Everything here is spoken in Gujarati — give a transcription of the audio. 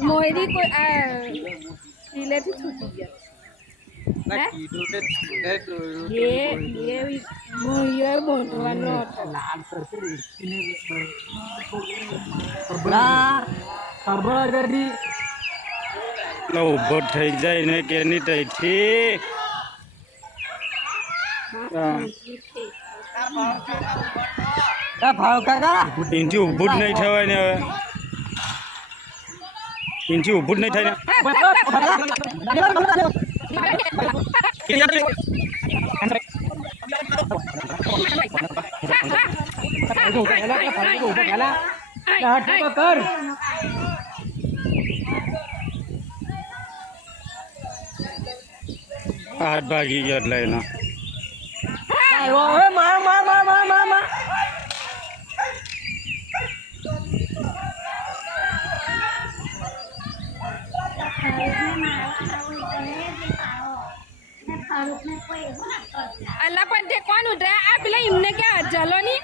મોયરી કોઈ આ ઈલેથી છૂટી ગયા ના કીધું તે છૂટે એ મોયો બોલવાનો હતો લાલ સરસરી બબલા ખબર કરી ઉભો થઈ જાય ને કે નહીં તઈથી ભાવ કાકા એનથી ઊભું જ નહીં થવાય ને હવે એનથી ઊભું જ નહીં થાય કર હાથ ભાગી ગયા એટલે એના માર માર માર માર માર માર અલ્લા પણ તે કોણ ઉતર્યા આ પેલા એમને કે જલો ની